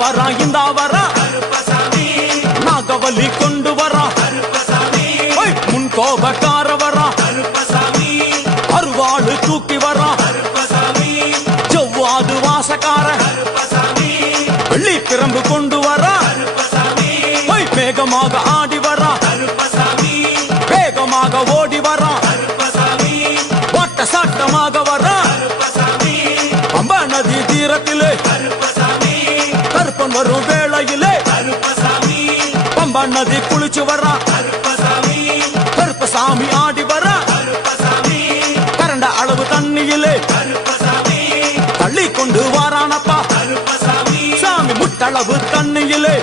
வரான் இந்தா வரான் நாகவலி கொண்டு வரான் முன் கோபக்கார வரான் அருவாளு தூக்கி வரான் செவ்வாது வாசக்கார வெள்ளி பிரம்பு கொண்டு வரான் வேகமாக ஆடி வரான் வேகமாக ஓடி வரான் ஓட்ட சாட்டமாக வரான் பம்பா நதி தீரத்திலே கருப்பன் வரும் வேளையிலே பம்பா நதி குளிச்சு வரான் கருப்பசாமி ஆடி வரான் கரண்ட அளவு தண்ணியிலே தள்ளி கொண்டு வாரானப்பா சாமி முட்டளவு தண்ணியிலே